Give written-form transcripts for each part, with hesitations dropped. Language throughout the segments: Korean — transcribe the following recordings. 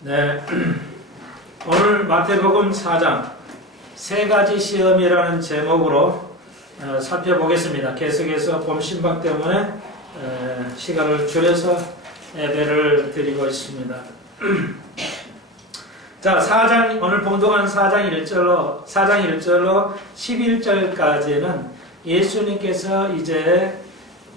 네, 오늘 마태복음 4장 세 가지 시험이라는 제목으로 살펴보겠습니다. 계속해서 봄 신방 때문에 시간을 줄여서 예배를 드리고 있습니다. 자, 오늘 봉독한 4장 1절로 11절까지는 예수님께서 이제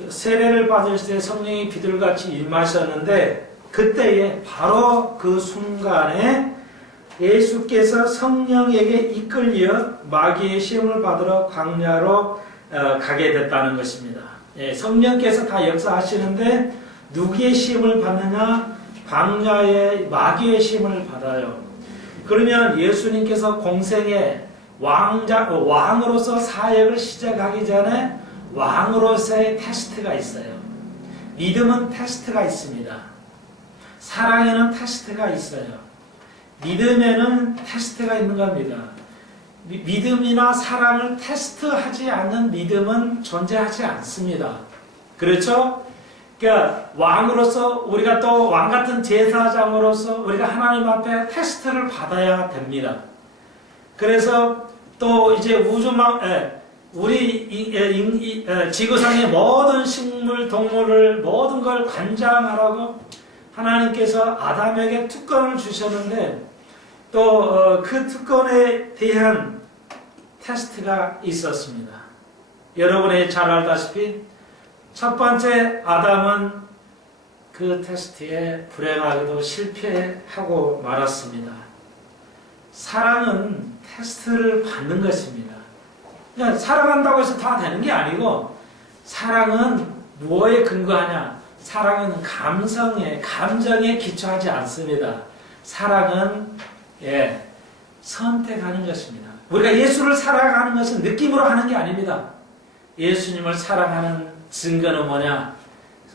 세례를 받으실 때 성령이 비둘같이 임하셨는데, 그때에 바로 그 순간에 예수께서 성령에게 이끌려 마귀의 시험을 받으러 광야로 가게 됐다는 것입니다. 성령께서 다 역사하시는데 누구의 시험을 받느냐? 광야의 마귀의 시험을 받아요. 그러면 예수님께서 공생의 왕으로서 사역을 시작하기 전에 왕으로서의 테스트가 있어요. 믿음은 테스트가 있습니다. 사랑에는 테스트가 있어요. 믿음에는 테스트가 있는 겁니다. 믿음이나 사랑을 테스트하지 않는 믿음은 존재하지 않습니다. 그렇죠? 그러니까 왕으로서 우리가 또 왕같은 제사장으로서 우리가 하나님 앞에 테스트를 받아야 됩니다. 그래서 또 이제 우리 지구상의 모든 식물, 동물을 모든 걸 관장하라고 하나님께서 아담에게 특권을 주셨는데, 또 그 특권에 대한 테스트가 있었습니다. 여러분이 잘 알다시피 첫 번째 아담은 그 테스트에 불행하게도 실패하고 말았습니다. 사랑은 테스트를 받는 것입니다. 그러니까 사랑한다고 해서 다 되는 게 아니고, 사랑은 뭐에 근거하냐? 사랑은 감정에 기초하지 않습니다. 사랑은 선택하는 것입니다. 우리가 예수를 사랑하는 것은 느낌으로 하는 게 아닙니다. 예수님을 사랑하는 증거는 뭐냐?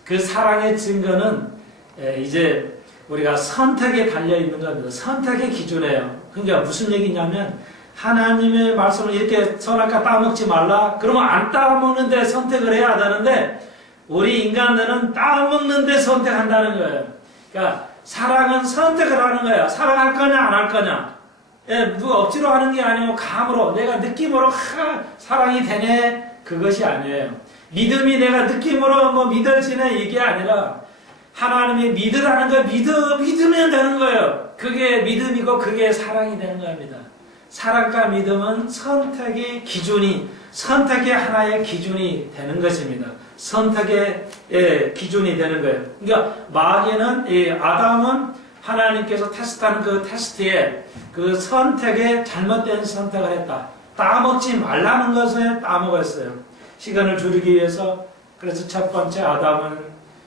그 사랑의 증거는 이제 우리가 선택에 달려 있는 겁니다. 선택의 기준이에요. 그러니까 무슨 얘기냐면, 하나님의 말씀을 이렇게 선악과 따먹지 말라. 그러면 안 따먹는데 선택을 해야 되는데, 우리 인간들은 따먹는데 선택한다는 거예요. 그러니까 사랑은 선택을 하는 거예요. 사랑할 거냐 안 할 거냐. 누가 억지로 하는 게 아니고 감으로, 내가 느낌으로 사랑이 되네, 그것이 아니에요. 믿음이 내가 느낌으로 믿어지네, 이게 아니라 하나님이 믿으라는 거 믿으면 되는 거예요. 그게 믿음이고 그게 사랑이 되는 겁니다. 사랑과 믿음은 선택의 하나의 기준이 되는 것입니다. 선택의 기준이 되는 거예요. 그러니까 아담은 하나님께서 테스트하는 그 테스트에 그 선택에 잘못된 선택을 했다. 따먹지 말라는 것에 따먹었어요. 시간을 줄이기 위해서. 그래서 첫 번째 아담은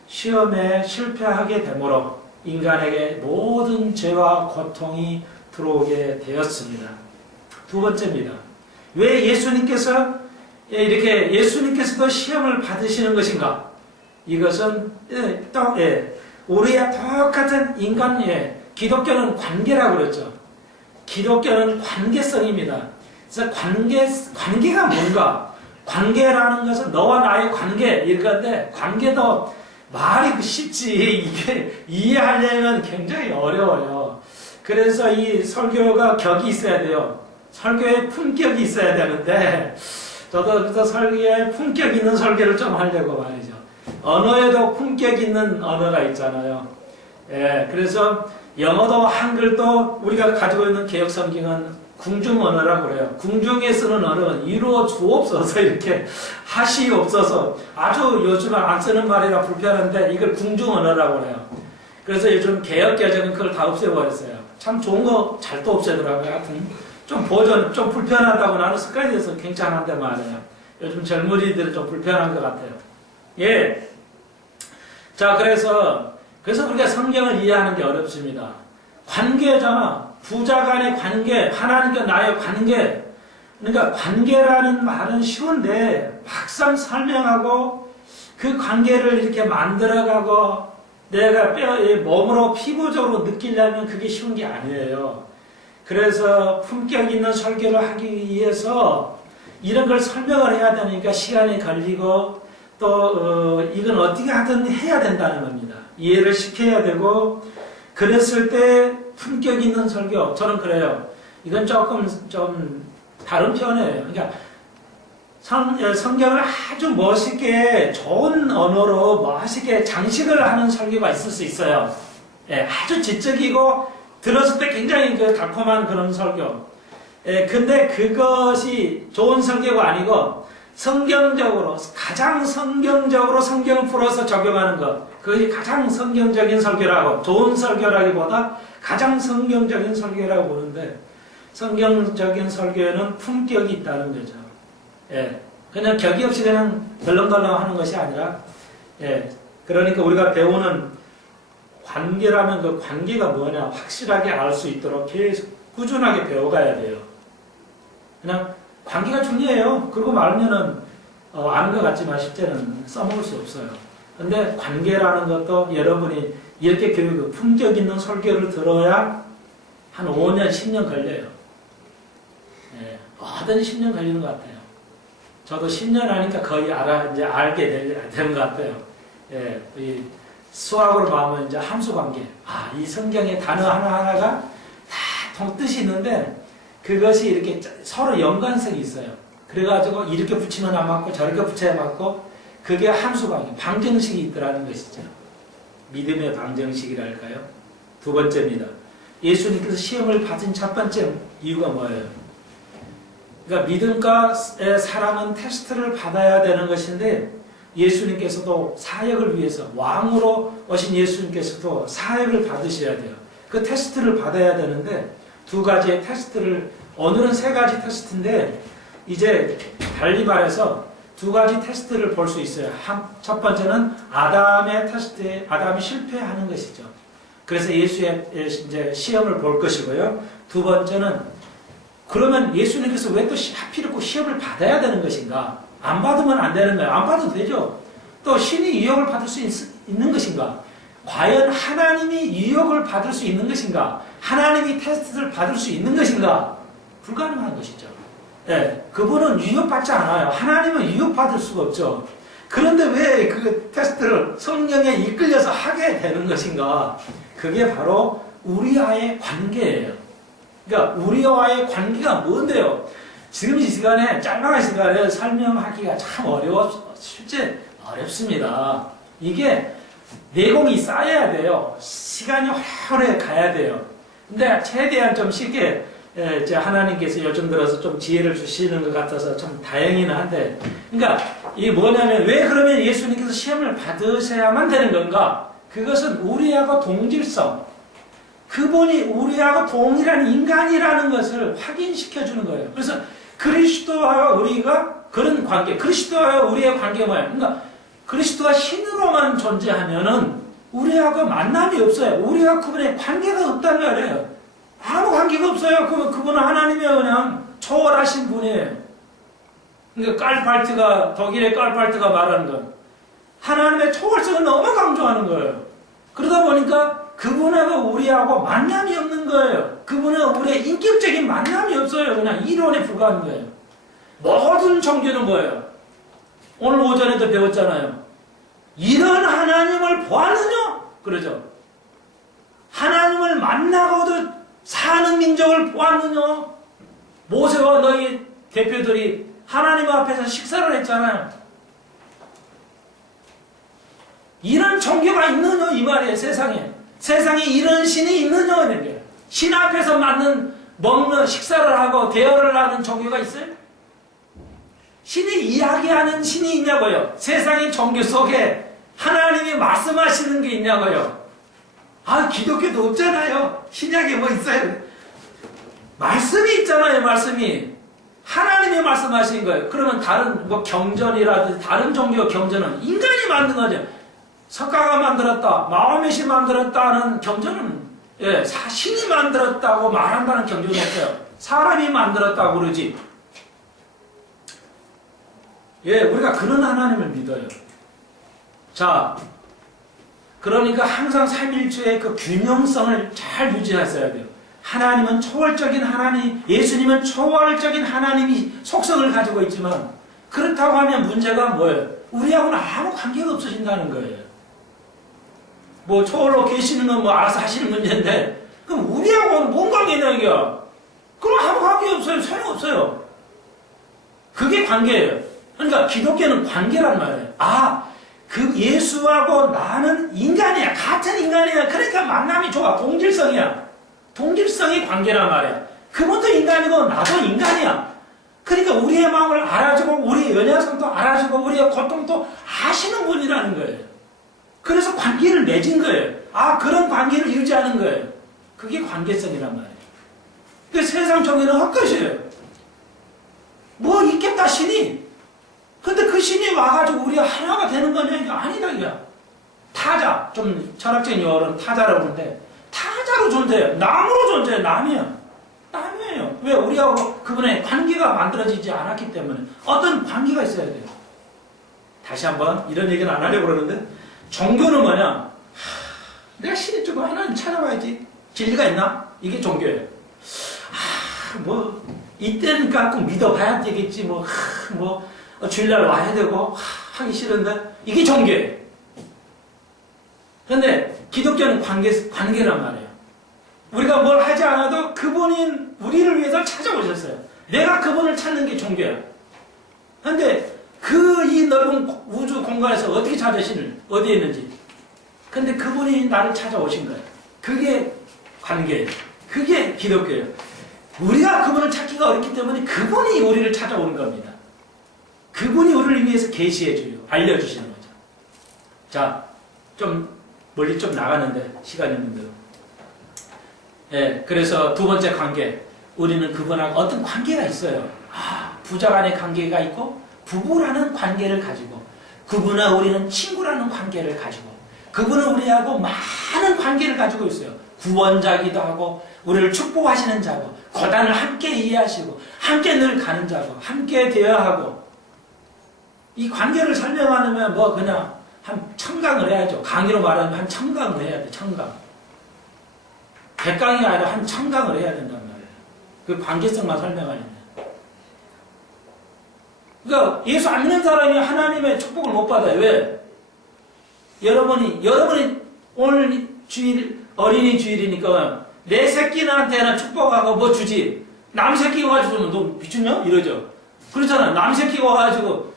시험에 실패하게 되므로 인간에게 모든 죄와 고통이 들어오게 되었습니다. 두 번째입니다. 왜 예수님께서도 시험을 받으시는 것인가? 이것은 우리와 똑같은 기독교는 관계라고 그랬죠. 기독교는 관계성입니다. 그래서 관계가 뭔가? 관계라는 것은 너와 나의 관계, 이건데, 관계도 말이 쉽지, 이게 이해하려면 굉장히 어려워요. 그래서 이 설교가 격이 있어야 돼요. 설교에 품격이 있어야 되는데, 저도 그래서 설교에 품격 있는 설교를 좀 하려고 말이죠. 언어에도 품격 있는 언어가 있잖아요. 그래서 영어도 한글도 우리가 가지고 있는 개혁성경은 궁중 언어라고 그래요. 궁중에 쓰는 언어는 이루어 주옵소서, 이렇게 하시 없어서 아주 요즘 안 쓰는 말이라 불편한데, 이걸 궁중 언어라고 그래요. 그래서 요즘 개혁개정은 그걸 다 없애버렸어요. 참 좋은 거 잘 또 없애더라고요. 하여튼 좀 불편하다고 나는 습관이 돼서 괜찮은데 말이에요. 요즘 젊은이들은 좀 불편한 것 같아요. 자, 그래서 우리가 성경을 이해하는 게 어렵습니다. 관계잖아. 부자 간의 관계, 하나님과 나의 관계. 그러니까 관계라는 말은 쉬운데, 막상 설명하고 그 관계를 이렇게 만들어가고 내가 몸으로 피부적으로 느끼려면 그게 쉬운 게 아니에요. 그래서 품격 있는 설교를 하기 위해서 이런 걸 설명을 해야 되니까 시간이 걸리고, 또 이건 어떻게 하든 해야 된다는 겁니다. 이해를 시켜야 되고, 그랬을 때 품격 있는 설교, 저는 그래요. 이건 조금 좀 다른 편이에요. 그러니까 성경을 아주 멋있게 좋은 언어로 멋있게 장식을 하는 설교가 있을 수 있어요. 예, 아주 지적이고 들었을 때 굉장히 그 달콤한 그런 설교. 예, 근데 그것이 좋은 설교가 아니고 성경적으로 가장 성경적으로 성경을 풀어서 적용하는 것, 그것이 가장 성경적인 설교라고, 좋은 설교라기보다 가장 성경적인 설교라고 보는데, 성경적인 설교에는 품격이 있다는 거죠. 예, 그냥 격이 없이 그냥 덜렁덜렁 하는 것이 아니라, 예, 그러니까 우리가 배우는 관계라면 그 관계가 뭐냐 확실하게 알 수 있도록 계속 꾸준하게 배워가야 돼요. 그냥 관계가 중요해요. 그러고 말면은 아는 것 같지만 실제는 써먹을 수 없어요. 근데 관계라는 것도 여러분이 이렇게 교육, 품격 있는 설교를 들어야 한 5년, 10년 걸려요. 예, 뭐든지 10년 걸리는 것 같아요. 저도 10년 하니까 거의 이제 알게 되는 것 같아요. 예, 이 수학으로 보면 이제 함수 관계. 아, 이 성경의 단어 하나하나가 다 뜻이 있는데 그것이 이렇게 서로 연관성이 있어요. 그래가지고 이렇게 붙이면 안 맞고 저렇게 붙여야 맞고 그게 함수 관계, 방정식이 있더라는 것이죠. 믿음의 방정식이랄까요? 두 번째입니다. 예수님께서 시험을 받은 첫 번째 이유가 뭐예요? 그러니까 믿음과 사랑은 테스트를 받아야 되는 것인데 예수님께서도 사역을 위해서 왕으로 오신 예수님께서도 사역을 받으셔야 돼요. 그 테스트를 받아야 되는데 두 가지의 테스트를 오늘은 세 가지 테스트인데 이제 달리 말해서 두 가지 테스트를 볼 수 있어요. 첫 번째는 아담의 테스트에 아담이 실패하는 것이죠. 그래서 예수의 이제 시험을 볼 것이고요. 두 번째는 그러면 예수님께서 왜 또 하필 꼭 시험을 받아야 되는 것인가? 안 받으면 안 되는 거예요. 안 받아도 되죠. 또 신이 유혹을 받을 수 있는 것인가? 과연 하나님이 유혹을 받을 수 있는 것인가? 하나님이 테스트를 받을 수 있는 것인가? 불가능한 것이죠. 예, 그분은 유혹받지 않아요. 하나님은 유혹받을 수가 없죠. 그런데 왜 그 테스트를 성령에 이끌려서 하게 되는 것인가? 그게 바로 우리와의 관계예요. 그러니까 우리와의 관계가 뭔데요? 지금 이 시간에 짧은 시간에 설명하기가 참 실제 어렵습니다. 이게 내공이 쌓여야 돼요. 시간이 오래 가야 돼요. 근데 최대한 좀 쉽게 이제 하나님께서 요즘 들어서 좀 지혜를 주시는 것 같아서 참 다행이긴 한데, 그러니까 이게 뭐냐면 왜 그러면 예수님께서 시험을 받으셔야만 되는 건가? 그것은 우리하고 동질성, 그분이 우리하고 동일한 인간이라는 것을 확인시켜 주는 거예요. 그래서 그리스도와 우리가 그런 관계, 그리스도와 우리의 관계가 뭐예요? 그러니까 그리스도가 신으로만 존재하면은 우리하고 만남이 없어요. 우리와 그분의 관계가 없단 말이에요. 아무 관계가 없어요. 그분은 하나님의 그냥 초월하신 분이에요. 그러니까 깔팔트가, 독일의 깔팔트가 말하는 건 하나님의 초월성을 너무 강조하는 거예요. 그러다 보니까 그분하고 우리하고 만남이 없는 거예요. 그분은 우리의 인격적인 만남이 없어요. 그냥 이론에 불과한 거예요. 모든 종교는 뭐예요? 오늘 오전에도 배웠잖아요. 이런 하나님을 보았느냐? 그러죠. 하나님을 만나고도 사는 민족을 보았느냐? 모세와 너희 대표들이 하나님 앞에서 식사를 했잖아요. 이런 종교가 있느냐 이 말이에요. 세상에 이런 신이 있느냐 이런 게. 신 앞에서 먹는 식사를 하고 대화를 하는 종교가 있어요? 신이 이야기하는 신이 있냐고요. 세상의 종교 속에 하나님이 말씀하시는 게 있냐고요. 아, 기독교도 없잖아요. 신약에 뭐 있어요? 말씀이 있잖아요. 말씀이 하나님이 말씀하신 거예요. 그러면 다른 뭐 경전이라든지 다른 종교 경전은 인간이 만든 거죠. 석가가 만들었다, 마호멧이 만들었다는 경전은 신이 만들었다고 말한다는 경전은 없어요. 사람이 만들었다고 그러지. 우리가 그런 하나님을 믿어요. 자, 그러니까 항상 삼일주의 그 균형성을 잘 유지하셔야 돼요. 하나님은 초월적인 하나님, 예수님은 초월적인 하나님이 속성을 가지고 있지만 그렇다고 하면 문제가 뭐예요? 우리하고는 아무 관계가 없어진다는 거예요. 뭐 초월로 계시는 건 뭐 알아서 하시는 문제인데 그럼 우리하고는 뭔 관계냐 이게야? 그럼 아무 관계 없어요. 소용없어요. 그게 관계예요. 그러니까 기독교는 관계란 말이에요. 그 예수하고 나는 인간이야. 같은 인간이야. 그러니까 만남이 좋아. 동질성이야. 동질성이 관계란 말이야. 그분도 인간이고 나도 인간이야. 그러니까 우리의 마음을 알아주고 우리의 연약성도 알아주고 우리의 고통도 아시는 분이라는 거예요. 그래서 관계를 맺은 거예요. 그런 관계를 유지하는 거예요. 그게 관계성이란 말이에요. 그 세상 종교는 헛것이에요. 뭐 있겠다 신이. 근데 그 신이 와가지고 우리가 하나가 되는 거냐? 이게 아니다 이거야. 타자, 좀 철학적인 용어로는 타자라고 하는데 타자로 존재해요. 남으로 존재해요. 남이야. 남이에요. 왜? 우리하고 그분의 관계가 만들어지지 않았기 때문에 어떤 관계가 있어야 돼요. 다시 한번 이런 얘기는 안 하려고 그러는데 종교는 뭐냐? 내가 신이 주고 하나님 찾아봐야지. 진리가 있나? 이게 종교예요. 이때니까 꼭 믿어봐야 되겠지. 주일날 와야 되고 하기 싫은데 이게 종교예요. 그런데 기독교는 관계란 말이에요. 우리가 뭘 하지 않아도 그분이 우리를 위해서 찾아오셨어요. 내가 그분을 찾는 게 종교야. 그런데 이 넓은 우주 공간에서 어떻게 찾아 신을? 어디에 있는지. 근데 그분이 나를 찾아오신 거예요. 그게 관계예요. 그게 기독교예요. 우리가 그분을 찾기가 어렵기 때문에 그분이 우리를 찾아오는 겁니다. 그분이 우리를 위해서 계시해줘요. 알려주시는 거죠. 자, 좀 멀리 좀 나가는데 시간이 있는 대로. 그래서 두 번째 관계. 우리는 그분하고 어떤 관계가 있어요. 부자 간의 관계가 있고 부부라는 관계를 가지고 그분과 우리는 친구라는 관계를 가지고 그분은 우리하고 많은 관계를 가지고 있어요. 구원자기도 하고 우리를 축복하시는 자고 고단을 함께 이해하시고 함께 늘 가는 자고 함께 대화하고 이 관계를 설명하려면 그냥 한 청강을 해야죠. 강의로 말하면 한 청강을 해야 돼. 청강. 100강이 아니라 한 청강을 해야 된단 말이에요. 그 관계성만 설명하려면. 그러니까 예수 안 믿는 사람이 하나님의 축복을 못 받아요. 왜? 여러분이 오늘 주일 어린이 주일이니까 내 새끼한테나 축복하고 뭐 주지. 남 새끼가 가지고 너 미쳤냐? 이러죠. 그렇잖아. 남 새끼가 와가지고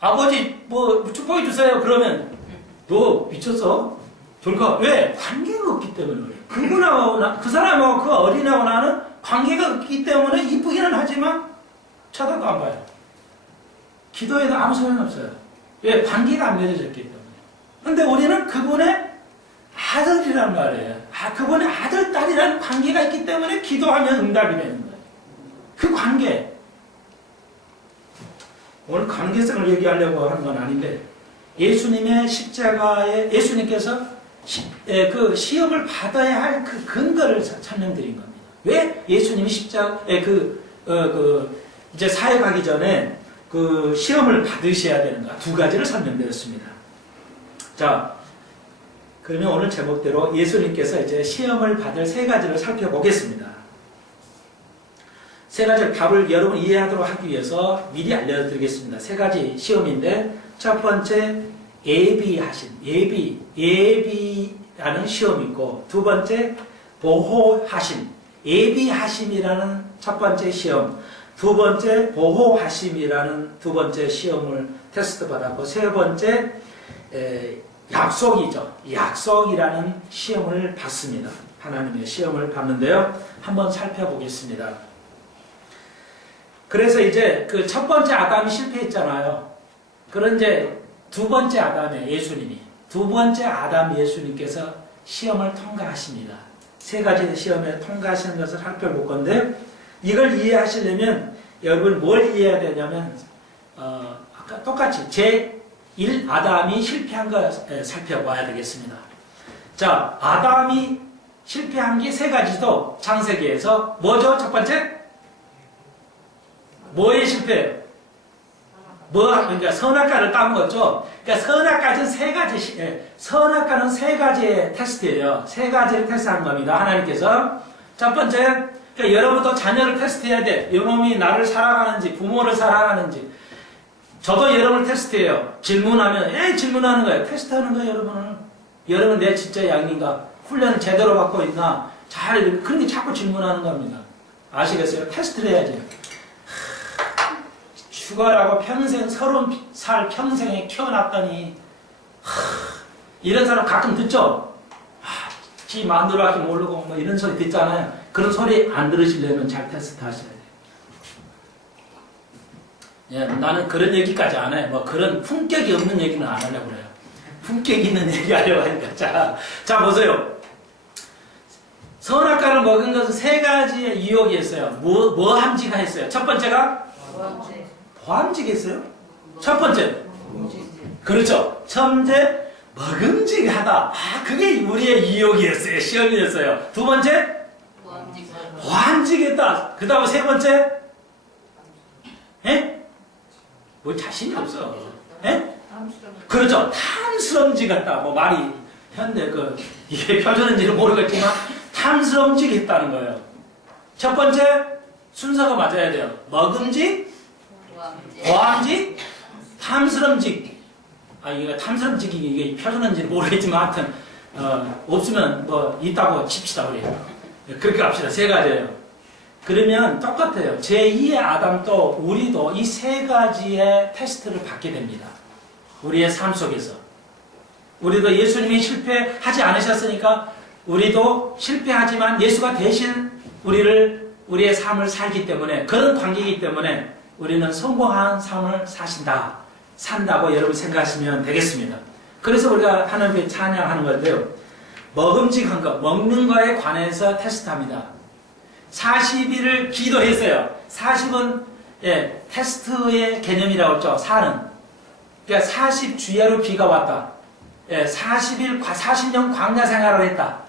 아버지 축복해 주세요. 그러면 너 미쳤어? 돌까? 왜? 관계가 없기 때문에 그래. 그분하고 그 사람하고 그 어린이하고 나는 관계가 없기 때문에 이쁘기는 하지만 쳐다도 안 봐요. 기도해도 아무 소용없어요. 왜? 관계가 안 맺어졌기 때문에. 근데 우리는 그분의 아들이란 말이에요. 그분의 아들, 딸이라는 관계가 있기 때문에 기도하면 응답이 되는 거예요. 그 관계. 오늘 관계성을 얘기하려고 하는 건 아닌데 예수님의 십자가에 예수님께서 그 시험을 받아야 할 그 근거를 설명드린 겁니다. 왜 예수님이 십자가에 이제 사회 가기 전에 그 시험을 받으셔야 되는가? 두 가지를 설명드렸습니다. 자, 그러면 오늘 제목대로 예수님께서 이제 시험을 받을 세 가지를 살펴보겠습니다. 세 가지 답을 여러분 이해하도록 하기 위해서 미리 알려드리겠습니다. 세 가지 시험인데 첫 번째 예비라는 시험이 있고 두 번째 보호하심, 예비하심이라는 첫 번째 시험, 두 번째 보호하심이라는 두 번째 시험을 테스트 받았고 세 번째 약속이죠. 약속이라는 시험을 받습니다. 하나님의 시험을 받는데요. 한번 살펴보겠습니다. 그래서 이제 그 첫 번째 아담이 실패했잖아요. 그런 이제 두 번째 아담의 예수님이 두 번째 아담 예수님께서 시험을 통과하십니다. 세 가지 시험에 통과하시는 것을 살펴볼 건데 이걸 이해하시려면 여러분 뭘 이해해야 되냐면 아까 똑같이 제1 아담이 실패한 거 살펴봐야 되겠습니다. 자, 아담이 실패한 게 세 가지도 창세기에서 뭐죠? 첫 번째? 뭐에 실패해요? 그러니까 선악과를 따먹었죠. 그러니까 선악과는 세 가지의 테스트예요. 세 가지를 테스트한 겁니다. 하나님께서 첫 번째, 그러니까 여러분도 자녀를 테스트해야 돼. 이놈이 나를 사랑하는지, 부모를 사랑하는지. 저도 여러분을 테스트해요. 질문하면, 질문하는 거예요. 테스트하는 거예요, 여러분은. 여러분 내 진짜 양인가? 훈련을 제대로 받고 있나? 그런 게 자꾸 질문하는 겁니다. 아시겠어요? 테스트를 해야지. 죽어라고 평생, 30살 평생에 키워놨더니, 이런 사람 가끔 듣죠? 지 마음대로 하기 모르고 뭐 이런 소리 듣잖아요. 그런 소리 안 들으시려면 잘 테스트 하셔야 돼요. 예, 나는 그런 얘기까지 안 해요. 뭐 그런 품격이 없는 얘기는 안 하려고 그래요. 품격 있는 얘기 하려고 하니까. 자, 보세요. 선악과를 먹은 것은 세 가지의 유혹이 있어요. 뭐 함지가 했어요? 첫 번째가? 보함지가 했어요? 첫 번째. 그렇죠. 첫째, 먹음직하다. 그게 우리의 유혹이었어요. 시험이었어요. 두 번째, 보함직했다. 그 다음에 세 번째, 예? 뭐 자신이 없어. 예? 그렇죠. 탐스럼직했다. 뭐 말이 현대 이게 표준인지는 모르겠지만 탐스럼직했다는 거예요. 첫 번째 순서가 맞아야 돼요. 먹음직, 보함직, 탐스럼직. 이게 탐스럼직이 이게 표준인지는 모르겠지만 하여튼 없으면 뭐 있다고 칩시다 우리. 그렇게 갑시다. 세 가지예요. 그러면 똑같아요. 제2의 아담도 우리도 이 세 가지의 테스트를 받게 됩니다. 우리의 삶 속에서. 우리도 예수님이 실패하지 않으셨으니까 우리도 실패하지만 예수가 대신 우리의 삶을 살기 때문에 그런 관계이기 때문에 우리는 성공한 삶을 산다고 여러분 생각하시면 되겠습니다. 그래서 우리가 하나님께 찬양하는 건데요. 먹음직한 것, 먹는 거에 관해서 테스트합니다. 40일을 기도했어요. 40은 테스트의 개념이라고 했죠. 4는. 그러니까 40주야로 비가 왔다. 40년 광야 생활을 했다.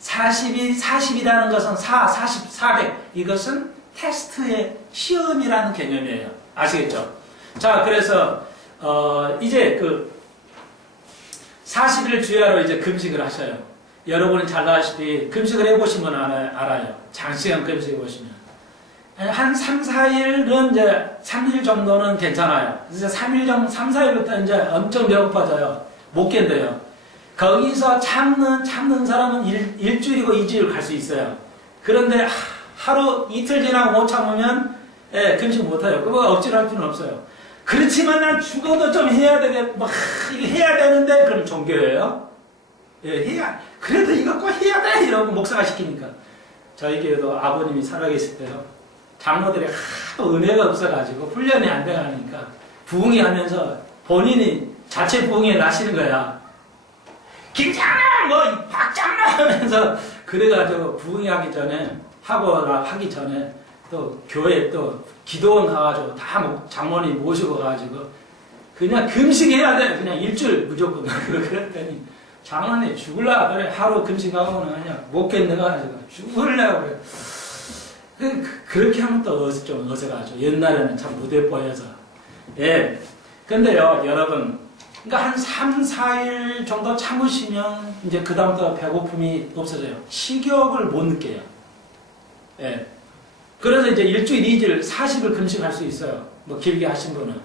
40이라는 것은 40, 400. 이것은 테스트의 시험이라는 개념이에요. 아시겠죠? 자, 그래서 이제 40일 주야로 이제 금식을 하셔요. 여러분은 잘 아시다시피 금식을 해보시면 알아요. 장시간 금식해보시면. 한 3, 4일은 이제 3일 정도는 괜찮아요. 이제 3, 4일부터 이제 엄청 배고파져요. 못 견뎌요. 거기서 참는 사람은 일주일이고 2주일 갈 수 있어요. 그런데 하루 이틀 지나고 못 참으면 금식 못해요. 그거 억지로 할 필요는 없어요. 그렇지만 난 죽어도 좀 해야 해야 되는데 그럼 종교예요. 그래도 이거 꼭 해야 돼! 이러고 목사가 시키니까. 저희 교회도 아버님이 살아계실 때요. 장로들이 하도 은혜가 없어가지고 훈련이 안 돼가니까 부흥회 하면서 본인이 자체 부흥회 나시는 거야. 김장로! 박장로! 하면서 그래가지고 부흥회 하기 전에 또 교회 또 기도원 가가지고 다 장모님 모시고 가가지고 그냥 금식해야 돼! 그냥 일주일 무조건. 그랬더니 장로님 죽을라 그래. 하루 금식하고는 그냥 못 견뎌가지고 죽을라 그래. 그렇게 하면 또 좀 어색하죠. 옛날에는 참 무대 보여서. 근데요, 여러분. 그러니까 한 3, 4일 정도 참으시면 이제 그다음부터 배고픔이 없어져요. 식욕을 못 느껴요. 그래서 이제 일주일, 2일, 40일 금식할 수 있어요. 뭐 길게 하신 분은.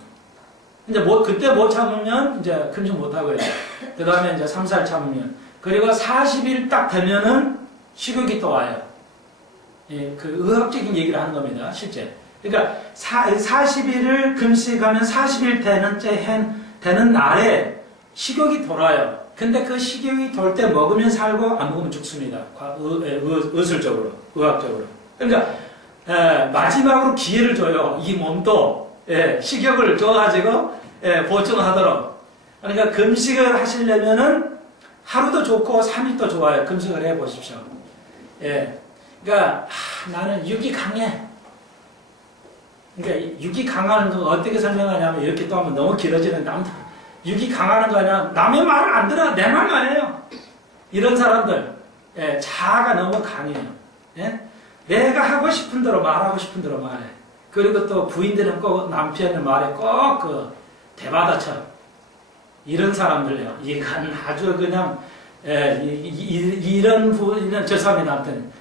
이제 그때 못 참으면 이제 금식 못 하고요. 그 다음에 이제 3, 4일 참으면. 그리고 40일 딱 되면은 식욕이 또 와요. 그 의학적인 얘기를 하는 겁니다. 실제. 그러니까 40일을 금식하면 40일 되는 날에 식욕이 돌아요. 근데 그 식욕이 돌 때 먹으면 살고 안 먹으면 죽습니다. 의술적으로, 의학적으로. 그러니까 마지막으로 기회를 줘요. 이 몸도 식욕을 줘가지고 보충하도록. 그러니까 금식을 하시려면은 하루도 좋고 3일도 좋아요. 금식을 해보십시오. 그러니까 나는 육이 강해. 그러니까 육이 강하는 거 어떻게 설명하냐면 이렇게 또 하면 너무 길어지는데 아무튼 육이 강하는 거 아니라 남의 말을 안 들어. 내 말만 해요. 이런 사람들 자아가 너무 강해요. 내가 하고 싶은 대로 말하고 싶은 대로 말해. 그리고 또 부인들은 꼭 남편의 말에 꼭 대받아쳐. 이런 사람들요. 이건 아주 그냥 이런 부인은 죄송합니다. 아무튼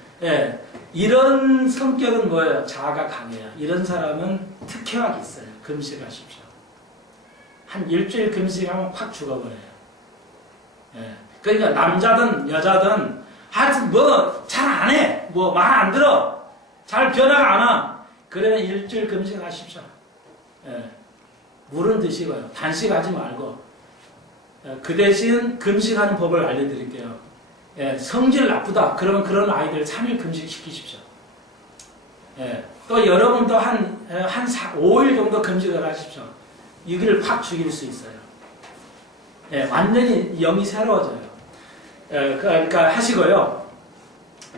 이런 성격은 뭐예요? 자아가 강해요. 이런 사람은 특효약이 있어요. 금식하십시오. 한 일주일 금식하면 확 죽어버려요. 그러니까 남자든 여자든 하여튼 뭐 잘 안 해. 뭐 말 안 들어. 잘 변화가 안 와. 그러면 일주일 금식하십시오. 예. 물은 드시고요. 단식하지 말고. 예. 그 대신 금식하는 법을 알려드릴게요. 예. 성질 나쁘다. 그러면 그런 아이들 3일 금식시키십시오. 예. 또 여러분도 한 5일 정도 금식을 하십시오. 이기를 확 죽일 수 있어요. 예. 완전히 영이 새로워져요. 예. 그러니까 하시고요.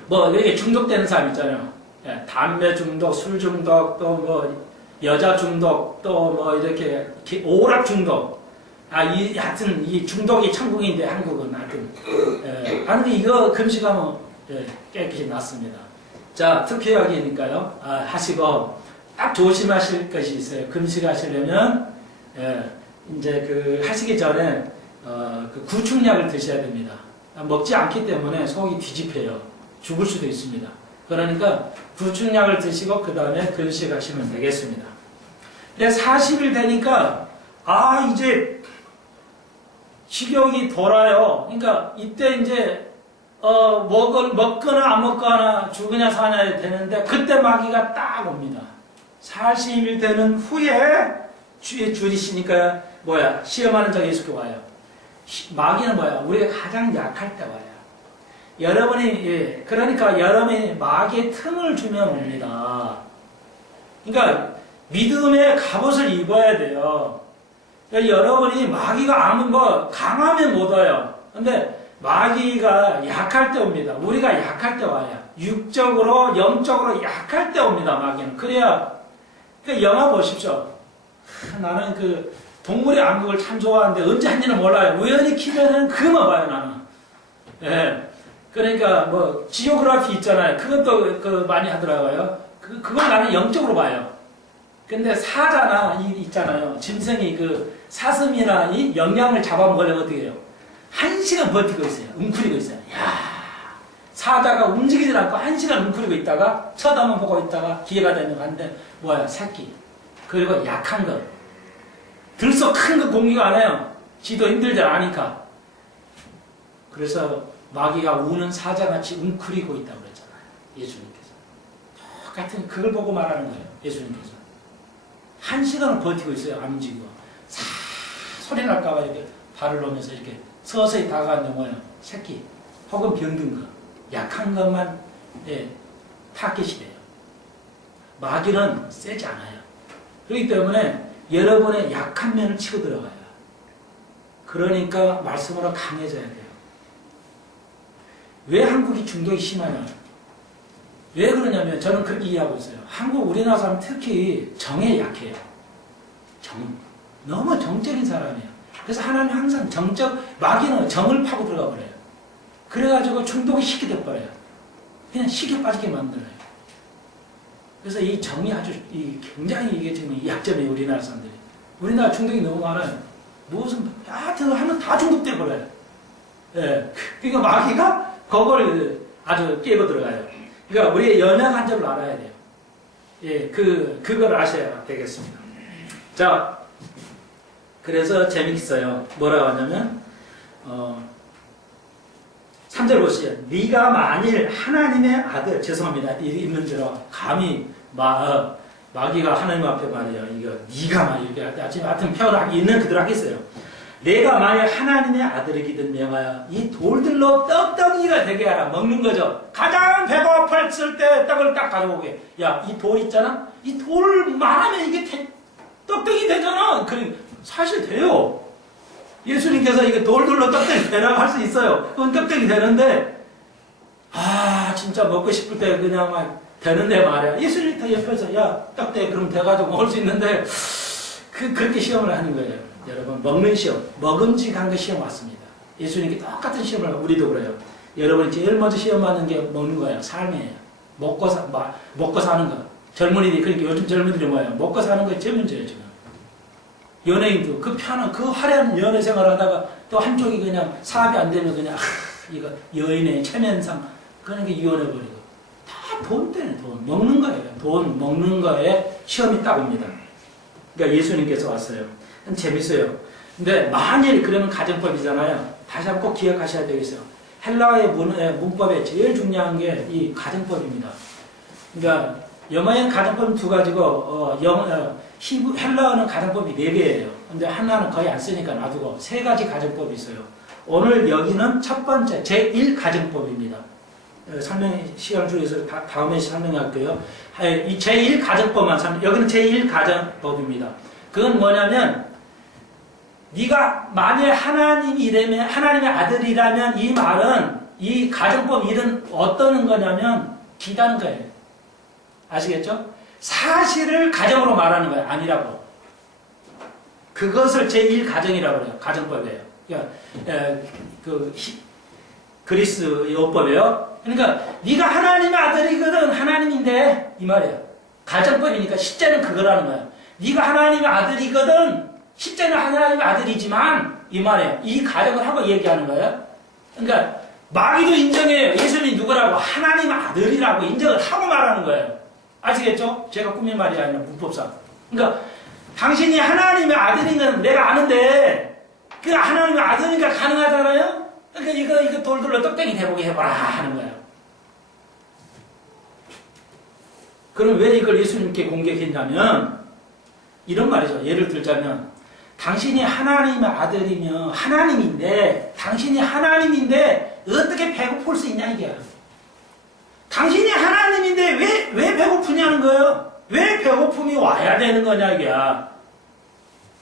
뭐 여기 중독되는 사람 있잖아요. 예, 담배 중독, 술 중독, 또 뭐 여자 중독, 또 뭐 이렇게 오락 중독. 하여튼 이 중독이 천국인데 한국은 하여튼. 하여튼 이거 금식하면 깨끗이 낫습니다. 자, 특효약이니까요. 하시고 딱 조심하실 것이 있어요. 금식하시려면 이제 그 하시기 전에 그 구충약을 드셔야 됩니다. 먹지 않기 때문에 속이 뒤집혀요. 죽을 수도 있습니다. 그러니까 구충약을 드시고 그 다음에 금식하시면 되겠습니다. 근데 40일 되니까 이제 식욕이 돌아요. 그러니까 이때 이제 먹거나 안 먹거나 죽으냐 사냐 되는데 그때 마귀가 딱 옵니다. 40일 되는 후에 주에 줄이시니까 시험하는 자가 예수께 와요. 마귀는 우리가 가장 약할 때 와요. 그러니까 여러분이 마귀의 틈을 주면 옵니다. 그러니까 믿음의 갑옷을 입어야 돼요. 그러니까 여러분이 마귀가 강하면 못 와요. 근데 마귀가 약할 때 옵니다. 우리가 약할 때 와요. 육적으로, 영적으로 약할 때 옵니다, 마귀는. 그래야, 영화 보십시오. 나는 동물의 왕국을 참 좋아하는데 언제 한지는 몰라요. 우연히 키면은 그만 봐요, 나는. 예. 그러니까 지오그래피 있잖아요. 그것도 많이 하더라고요. 그걸 나는 영적으로 봐요. 근데 사자나 있잖아요. 짐승이 사슴이나 이 영양을 잡아먹으려면 어떻게 해요? 1시간 버티고 있어요. 웅크리고 있어요. 사자가 움직이질 않고 1시간 웅크리고 있다가 쳐다만 보고 있다가 기회가 되면 갔는데 새끼. 그리고 약한 거. 들썩 큰 거 공격 안 해요. 지도 힘들지 않으니까. 그래서 마귀가 우는 사자같이 웅크리고 있다고 그랬잖아요. 예수님께서. 똑같은 그걸 보고 말하는 거예요. 예수님께서. 1시간을 버티고 있어요. 안 움직이고. 소리 날까봐 이렇게 발을 놓으면서 이렇게 서서히 다가가는데 새끼 혹은 병든 거. 약한 것만 타겟이 돼요. 마귀는 세지 않아요. 그렇기 때문에 여러분의 약한 면을 치고 들어가요. 그러니까 말씀으로 강해져야 돼요. 왜 한국이 중독이 심하냐? 왜 그러냐면 저는 그렇게 이해하고 있어요. 우리나라 사람 특히 정에 약해요. 너무 정적인 사람이에요. 그래서 하나님 항상 마귀는 정을 파고 들어가 버려요. 그래가지고 중독이 쉽게 돼버려요. 그냥 쉽게 빠지게 만들어요. 그래서 이 정이 굉장히 이게 지금 약점이에요, 우리나라 사람들이. 우리나라 중독이 너무 많아요. 하여튼 하면 다 중독돼 버려요. 그러니까 마귀가 그걸 아주 깨고 들어가요. 그러니까 우리의 연약한 점을 알아야 돼요. 그걸 아셔야 되겠습니다. 자, 그래서 재밌어요. 뭐라고 하냐면, 3절 보시죠. 네가 만일 하나님의 아들, 죄송합니다. 읽는 대로 감히 마귀가 하나님 앞에 말이에요. 네가 이렇게 하여튼 표현하기 있는 그대로 하겠어요. 내가 만일 하나님의 아들이기든 명하여 이 돌들로 떡덩이가 되게 하라. 먹는 거죠. 가장 배고팠을 때 떡을 딱 가져오게. 이 돌 있잖아. 이 돌 말하면 이게 떡덩이 되잖아. 사실 돼요. 예수님께서 이게 돌들로 떡덩이 되라고 할 수 있어요. 그건 떡덩이 되는데 진짜 먹고 싶을 때 그냥 막 되는데 말이야. 예수님 다 옆에서 떡덩이 그럼 돼가지고 먹을 수 있는데 그렇게 시험을 하는 거예요. 여러분 먹는 시험, 먹음직한 거 시험 왔습니다. 예수님께 똑같은 시험을 하고 우리도 그래요. 여러분이 제일 먼저 시험하는 게 먹는 거예요. 삶이에요. 먹고 사는 거. 젊은이들이 그러니까 요즘 젊은이들이 먹고 사는 거 제일 문제예요 지금. 연예인도 그 화려한 연애 생활하다가 또 한쪽이 그냥 사업이 안 되면 그냥 이거 여인의 체면상 그런 게 이혼해버리고 다 돈 때문에 돈 먹는 거예요. 돈 먹는 거에 시험이 딱 옵니다. 그러니까 예수님께서 왔어요. 재밌어요. 근데 만일 그러면 가정법이잖아요. 다시 한번 꼭 기억하셔야 되겠어요. 헬라의 문법에 제일 중요한 게 이 가정법입니다. 그러니까 영어에는 가정법이 두 가지고 헬라어는 가정법이 4개예요. 근데 하나는 거의 안 쓰니까 놔두고 3가지 가정법이 있어요. 오늘 여기는 첫 번째 제1가정법입니다. 시간을 줄여서 다음에 설명할게요. 이 제1가정법만 여기는 제1가정법입니다. 그건 뭐냐면 네가 만일 하나님의 아들이라면 이 말은 이 가정법 일은 어떤 거냐면 기다는 거예요. 아시겠죠? 사실을 가정으로 말하는 거예요. 아니라고. 그것을 제1가정이라고 그래요. 가정법이에요. 그러니까 그리스 요법이에요. 그러니까 네가 하나님의 아들이거든 하나님인데 이 말이에요. 가정법이니까 실제는 그거라는 거예요. 네가 하나님의 아들이거든 실제는 하나님의 아들이지만 이 말이에요. 이 가정을 하고 얘기하는 거예요. 그러니까 마귀도 인정해요. 예수님이 누구라고 하나님의 아들이라고 인정을 하고 말하는 거예요. 아시겠죠? 제가 꾸민 말이 아니라 문법상. 그러니까 당신이 하나님의 아들인 건 내가 아는데 그 하나님의 아들이니까 가능하잖아요? 그러니까 이거 돌돌로 떡땡이 대보게 해봐라 하는 거예요. 그럼 왜 이걸 예수님께 공격했냐면 이런 말이죠. 예를 들자면 당신이 하나님의 아들이면 하나님인데 당신이 하나님인데 어떻게 배고플 수 있냐 이게. 당신이 하나님인데 왜 배고프냐는 거예요. 왜 배고픔이 와야 되는 거냐 이게.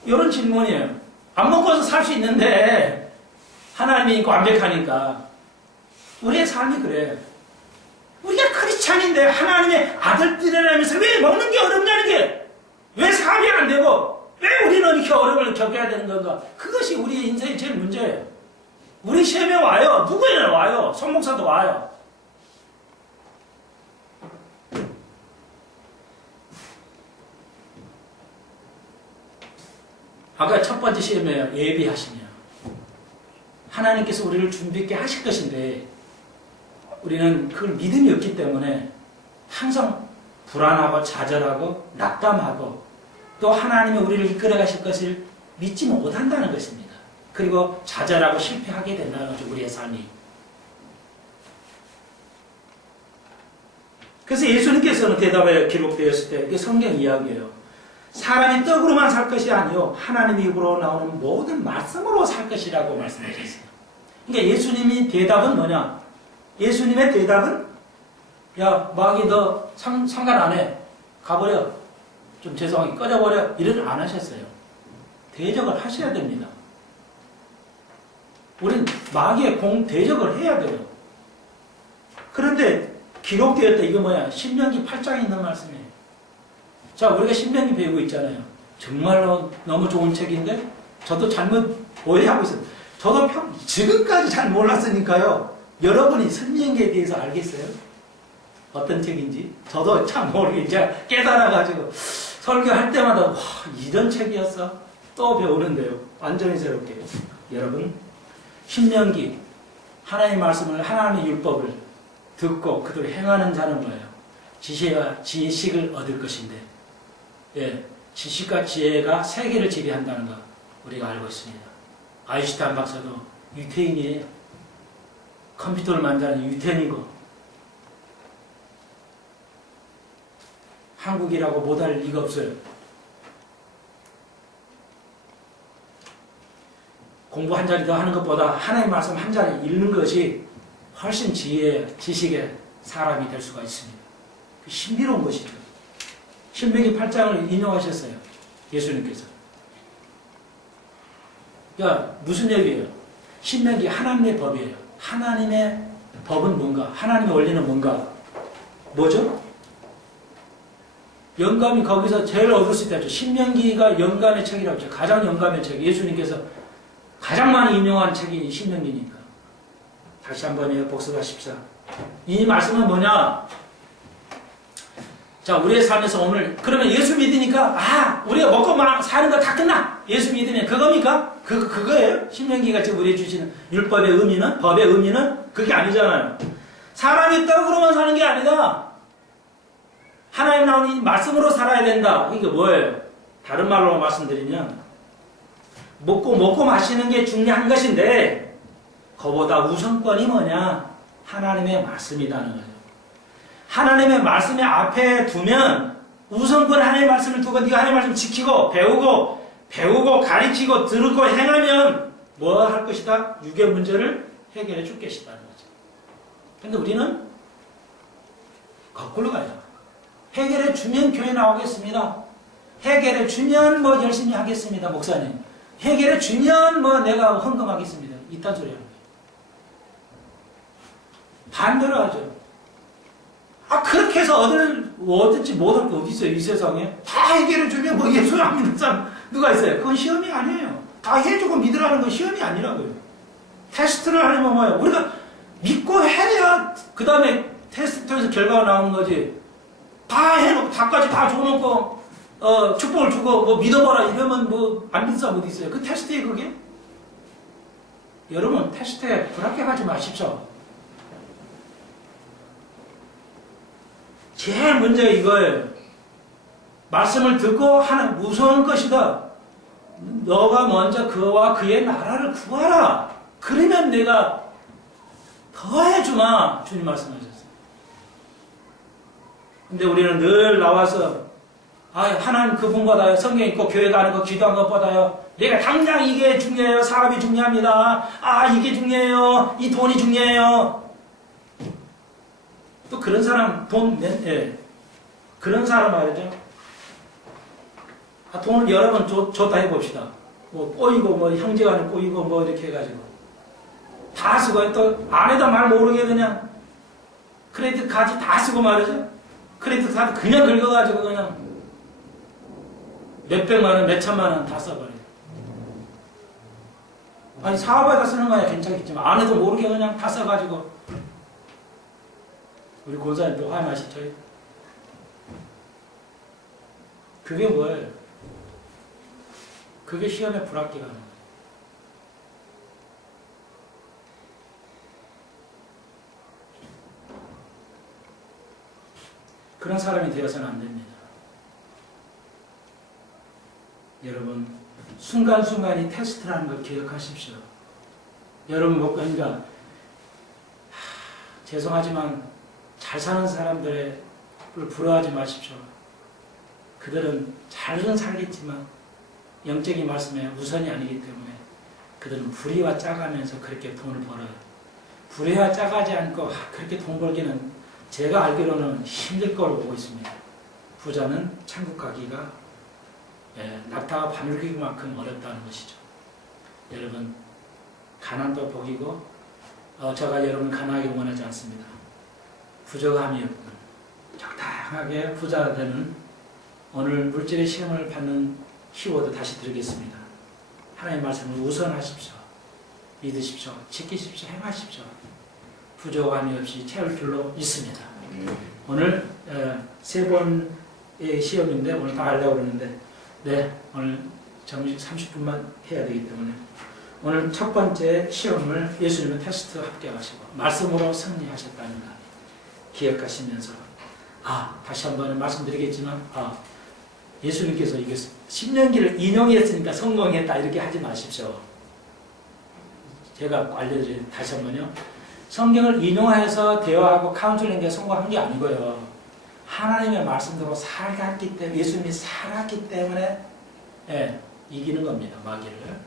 이런 질문이에요. 안 먹고서 살 수 있는데 하나님이 있고 완벽하니까. 우리의 삶이 그래. 우리가 크리스찬인데 하나님의 아들들이라면서 왜 먹는 게 어렵냐는 게. 왜 삶이 안 되고 왜 우리는 이렇게 어려움을 겪어야 되는 건가. 그것이 우리의 인생의 제일 문제예요. 우리 시험에 와요. 누구에나 와요. 손목사도 와요. 아까 첫 번째 시험에 예비하시냐. 하나님께서 우리를 준비 있게 하실 것인데 우리는 그걸 믿음이 없기 때문에 항상 불안하고 좌절하고 낙담하고 또 하나님이 우리를 이끌어 가실 것을 믿지 못한다는 것입니다. 그리고 좌절하고 실패하게 된다는 거죠. 우리의 삶이. 그래서 예수님께서는 대답에 기록되었을 때 이게 성경 이야기예요. 사람이 떡으로만 살 것이 아니요 하나님의 입으로 나오는 모든 말씀으로 살 것이라고 말씀하셨어요. 그러니까 예수님이 대답은 뭐냐? 예수님의 대답은 야 마귀 너 상관 안 해. 가버려. 좀 죄송하게 꺼져버려. 이런 안 하셨어요. 대적을 하셔야 됩니다. 우린 마귀의 대적을 해야 돼요. 그런데 기록되었다. 이거 뭐야? 신명기 8장에 있는 말씀이에요. 자, 우리가 신명기 배우고 있잖아요. 정말로 너무 좋은 책인데 저도 잘못 오해하고 있어요. 저도 지금까지 잘 몰랐으니까요. 여러분이 신명기에 대해서 알겠어요? 어떤 책인지? 저도 참 모르게 이제 깨달아가지고 설교할 때마다 와, 이런 책이었어? 또 배우는데요. 완전히 새롭게. 여러분, 신명기 하나님의 말씀을 하나님의 율법을 듣고 그대로 행하는 자는 뭐예요? 지혜와 지식을 얻을 것인데 예, 지식과 지혜가 세계를 지배한다는 거 우리가 알고 있습니다. 아인슈타인 박사도 유태인이에요. 컴퓨터를 만드는 유태인이고 한국이라고 못할 리가 없어요. 공부 한 자리 더 하는 것보다 하나님의 말씀 한 자리 읽는 것이 훨씬 지식의 사람이 될 수가 있습니다. 신비로운 것이죠. 신명기 8장을 인용하셨어요. 예수님께서. 그러니까 무슨 얘기예요? 신명기 하나님의 법이에요. 하나님의 법은 뭔가? 하나님의 원리는 뭔가? 뭐죠? 영감이 거기서 제일 얻을 수 있다죠. 신명기가 영감의 책이라고 했죠. 가장 영감의 책. 예수님께서 가장 많이 인용한 책이 신명기니까. 다시 한번 복습하십시오. 이 말씀은 뭐냐? 자, 우리의 삶에서 오늘 그러면 예수 믿으니까 우리가 먹고 사는 거 다 끝나. 예수 믿으면 그겁니까? 그거예요? 신명기가 지금 우리에게 주시는 율법의 의미는 법의 의미는 그게 아니잖아요. 사람이 떡으로만 사는 게 아니다. 하나님 나오는 이 말씀으로 살아야 된다. 이게 뭐예요? 다른 말로 말씀드리면 먹고 마시는 게 중요한 것인데 그보다 우선권이 뭐냐? 하나님의 말씀이라는 거죠. 하나님의 말씀이 앞에 두면 우선권 하나님의 말씀을 두고 네가 하나님의 말씀 지키고 배우고 가르치고 들고 행하면 뭐 할 것이다? 육의 문제를 해결해 줄 것이다는 거죠. 근데 우리는 거꾸로 가요. 해결해 주면 교회 나오겠습니다. 해결해 주면 뭐 열심히 하겠습니다. 목사님. 해결해 주면 뭐 내가 헌금하겠습니다. 이딴 소리 하는 거예요. 반대로 하죠. 그렇게 해서 얻을지 못할 게 어디 있어요, 이 세상에? 다 해결해 주면 뭐 예수 안 믿는 사람 누가 있어요? 그건 시험이 아니에요. 다 해주고 믿으라는 건 시험이 아니라고요. 테스트를 하려면 뭐예요? 우리가 믿고 해야 그 다음에 테스트 통해서 결과가 나오는 거지. 다 해놓고, 다까지 다 줘놓고, 축복을 주고, 뭐 믿어봐라 이러면 뭐 안 믿는 사람 어디 있어요? 그 테스트에 그게? 여러분, 테스트에 불합격하지 마십시오. 제일 문제가 이거예요. 말씀을 듣고 하는 무서운 것이다. 너가 먼저 그와 그의 나라를 구하라. 그러면 내가 더 해주마. 주님 말씀하셨어요. 근데 우리는 늘 나와서 하나님 그분보다요. 성경 읽고 교회 가는 거 기도한 것보다요. 내가 당장 이게 중요해요. 사업이 중요합니다. 이게 중요해요. 이 돈이 중요해요. 또 그런 사람 그런 사람 말이죠. 돈을 여러 번 줬다 해봅시다. 뭐 꼬이고 뭐 형제간에 꼬이고 뭐 이렇게 해가지고 다 쓰고 또 안에다 말 모르게 그냥 크레디트 카드 다 쓰고 말이죠. 크레디트 카드 그냥 긁어가지고 그냥 몇백만 원, 몇천만 원 다 써버려요. 사업에다 쓰는 거야 괜찮겠지만 안에도 모르게 그냥 다 써가지고 우리 권사님 또 화나시죠? 그게 뭐예요? 그게 시험에 불합격하는 거예요. 그런 사람이 되어서는 안 됩니다. 여러분, 순간순간이 테스트라는 걸 기억하십시오. 여러분, 그러니까 죄송하지만 잘 사는 사람들을 부러워하지 마십시오. 그들은 잘은 살겠지만 영적인 말씀에 우선이 아니기 때문에 그들은 불의와 짜가면서 그렇게 돈을 벌어요. 불의와 짜가지 않고 그렇게 돈 벌기는 제가 알기로는 힘들 거로 보고 있습니다. 부자는 천국 가기가 낙타가 바늘기만큼 어렵다는 것이죠. 여러분, 가난도 복이고 제가 여러분 가난하게 원하지 않습니다. 부족함이 없는 적당하게 부자 되는 오늘 물질의 시험을 받는 키워드 다시 드리겠습니다. 하나님의 말씀을 우선하십시오. 믿으십시오. 지키십시오. 행하십시오. 부족함이 없이 채울 줄로 믿습니다. 오늘 세 번의 시험인데 오늘 다 하려고 그러는데 오늘 정식 30분만 해야 되기 때문에 오늘 첫 번째 시험을 예수님은 테스트 합격하시고 말씀으로 승리하셨다는 거 기억하시면서 다시 한번 말씀드리겠지만 예수님께서 이게 신명기를 인용했으니까 성공했다 이렇게 하지 마십시오. 제가 알려드린 다시 한번요. 성경을 인용해서 대화하고 카운슬링에 성공한 게 아니고요. 하나님의 말씀대로 살았기 때문에 예수님이 살았기 때문에 이기는 겁니다. 마귀를.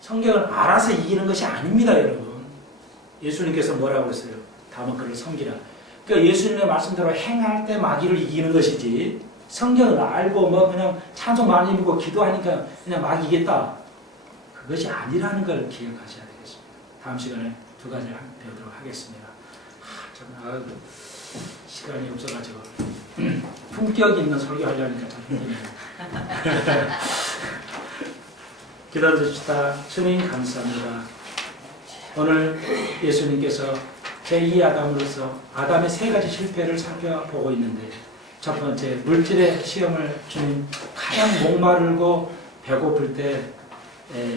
성경을 알아서 이기는 것이 아닙니다. 여러분. 예수님께서 뭐라고 했어요? 다만 그를 섬기라. 그러니까 예수님의 말씀대로 행할 때 마귀를 이기는 것이지 성경을 알고 뭐 그냥 찬송 많이 읽고 기도하니까 그냥 막 이겼다. 그것이 아니라는 걸 기억하셔야 되겠습니다. 다음 시간에 두 가지를 배우도록 하겠습니다. 정말 시간이 없어가지고 품격 있는 설교 하려니까 참 힘드네요. 기도드립시다. 주님 감사합니다. 오늘 예수님께서 제2아담으로서 아담의 세 가지 실패를 살펴보고 있는데 첫 번째, 물질의 시험을 주님 가장 목마르고 배고플 때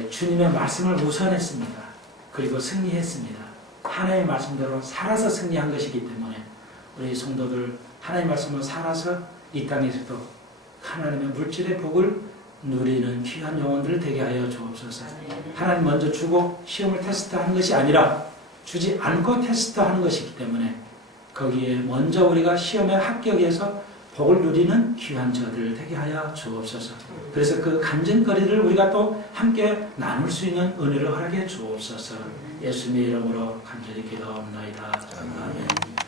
주님의 말씀을 우선했습니다. 그리고 승리했습니다. 하나님의 말씀대로 살아서 승리한 것이기 때문에 우리 성도들 하나님의 말씀으로 살아서 이 땅에서도 하나님의 물질의 복을 누리는 귀한 영혼들 되게 하여 주옵소서. 하나님 먼저 주고 시험을 테스트하는 것이 아니라 주지 않고 테스트하는 것이기 때문에 거기에 먼저 우리가 시험에 합격해서 복을 누리는 귀한 저들 되게 하여 주옵소서. 그래서 그 간증거리를 우리가 또 함께 나눌 수 있는 은혜를 허락해 주옵소서. 예수님의 이름으로 간절히 기도합니다. 아멘.